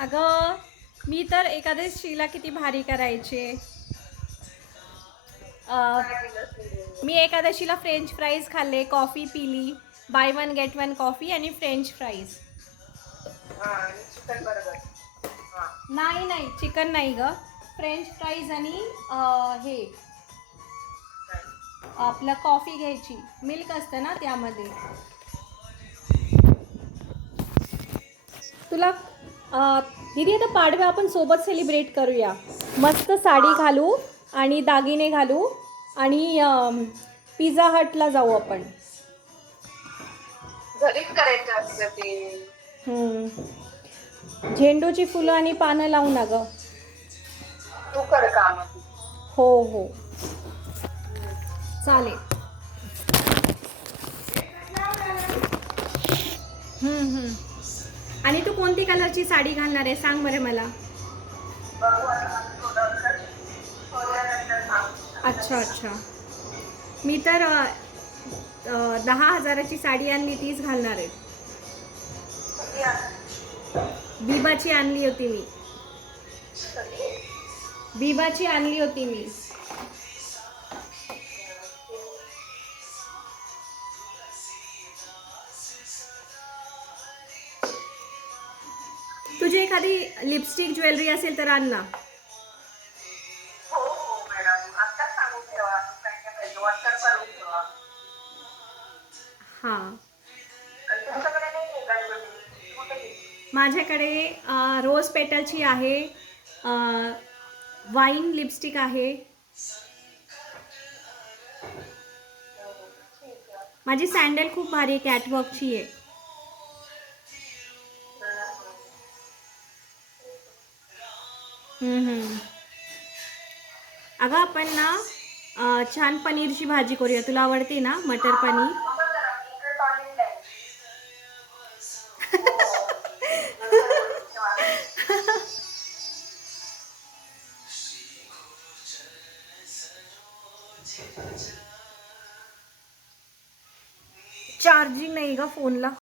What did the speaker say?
अगं मी तर एकादशीला किती भारी करायचे. अ, काय दिलंस तू? मी एकादशीला फ्रेंच फ्राईज खाल्ले, कॉफी पिली, by one get one coffee आणि फ्रेंच फ्राईज. हा आणि चिकन बर्गर. हा. नाही नाही, चिकन नाही ग. फ्रेंच फ्राईज आणि हे काय? आपलं कॉफी घ्यायची, मिल्क असतं ना त्यामध्ये. तुला दीदी आता पाडव्या आपण सोबत सेलिब्रेट करूया. मस्त साडी हा. घालू आणि दागिने घालू आणि पिझ्झा हटला जाऊ आपण. घरीच करायचं असतं ते. झेंडूची फुलं आणि पानं लावू ना ग. तू कर काम. हो हो, चालेल. आणि तू कोणती कलरची साडी घालणार आहे सांग बरं मला. बघू आता थोडं थोड्यानंतर सांगते अच्छा सांगते. अच्छा. मी तर 10,000ची साडी आणली तीच घालणार आहे. कुठली आणली? बिबाची आणली होती मी. कधी? बिबाची आणली होती मी. तुझी एखादी लिपस्टिक ज्वेलरी असेल तर आण ना. हो हो मॅडम, आत्ताच सांगून ठेवा काय काय पाहिजे, व्हॉट्सअप करून ठेवा. हां. आणि तुमच्याकडे नाही आहे का ज्वेलरी? कुठे गेली? माझ्याकडे रोज पेटलची आहे, वाईन लिपस्टिक आहे. हो हो ठीक आहे. माझी सँडल खूप भारी कॅटवॉकची आहे. हम्म. अगं आपण ना छान पनीरची भाजी करूया. तुला आवडते ना मटर पनीर? थांबा जरा, मी इकडे टॉयलेटला आहे. हो हो. नंतर बोलते तेव्हा. चार्जिंग नाही ग फोनला.